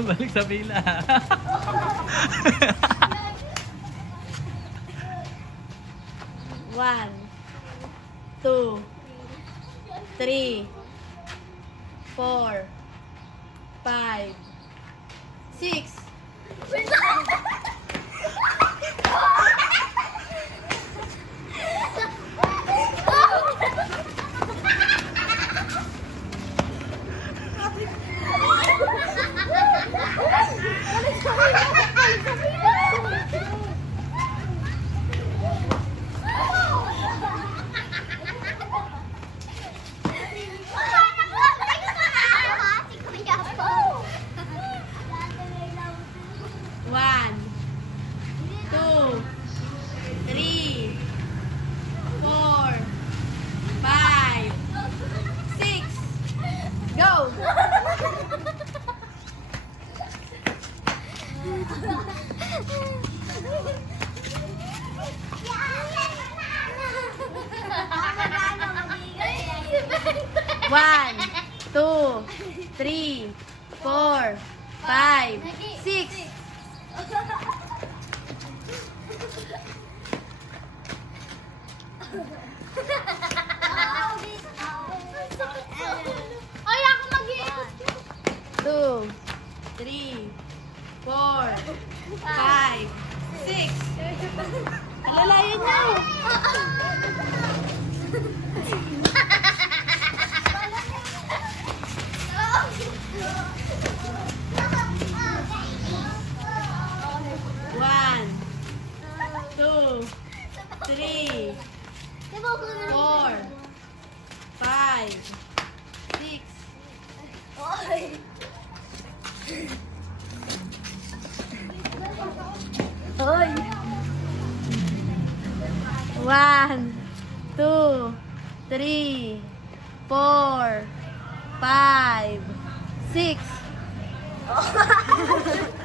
Balik sa pila. One, two, three, four, five, six. One, two, three, four, five, six. Go! One, two, three, four, five, six. Ay, ako mag-iikot. two, three, four, five, six. Alalayan niyo. One, two, three, four, five, six. Hoy! One, two, three, four, five, six.